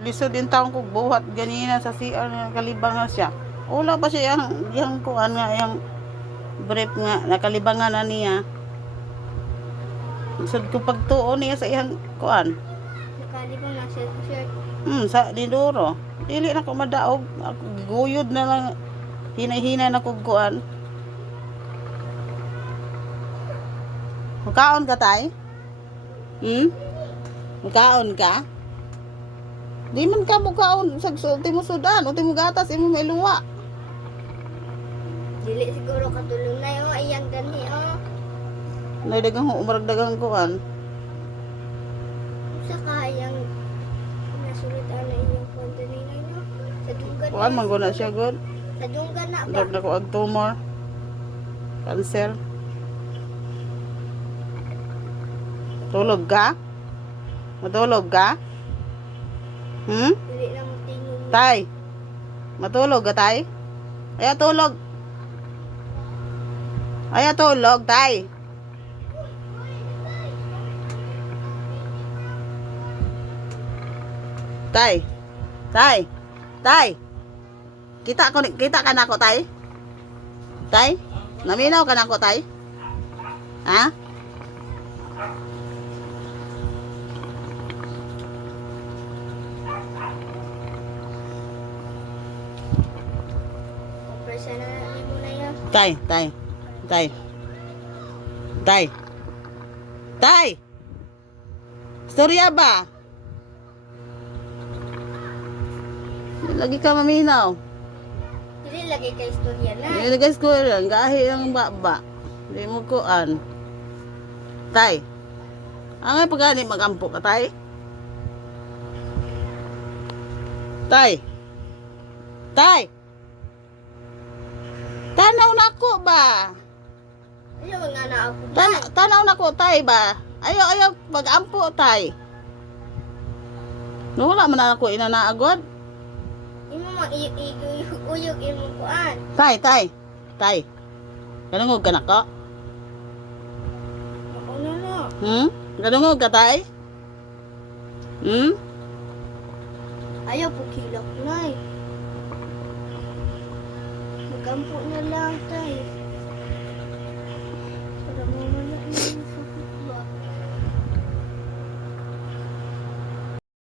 Lisod din taong kog buhat ganina sa CR nga kalibangan siya. Wala pa siya yang kuan nga yang brief nga nakalibangan na niya. Lisod ko pagtuon niya sa iyang kuan. Nakalibang na siya shirt. Sa Dindoro. Dili na ko madaog. Ako guyod na lang. Hinay-hinay na kog kuan. Mukaon ka tay? Mukaon ka? Di man ka mukaon sa sulti mo sudan, uti mo gatas imo may luwa. Dili siguro katulong na yo iyang gani oh. Nay dagang umarag dagang kuan. Sa kayang nasulit ana iyang konto ni no. Sa dunggan. Kuan man guna siya god. Sa dunggan na ba? Dag na ko ag tumor. Cancer. Tulog ka? Matulog ka? Dili na mo tingog. Tay. Matulog ka tay? Aya tulog. Aya tulog tay. Tay. Tay. Tay. Kita ka na ko tay? Tay? Naminaw ka na ko tay? Ha? Operasyon na ni mo na yan. Tay. Tay. Tay. Storya ba? Lagi ka maminaw. Dili lagi kay istorya na. Nilagay ko lang, gahi ang baba. Hindi mo kuan. Tay. Ang pagani magampo ka, tay? Tay. Tay. Tanaw na ko ba? Ayaw nga na ako. Tanaw na ko, tay ba? Ayaw, magampo, tay. Wala man na ako inanaagod. Imo mang uyog imo kuan. Tay. Ganungog ka na ko? Ako na no. Ganungog ka, tay? Ayaw po kilak na eh. Magampo na lang tayo.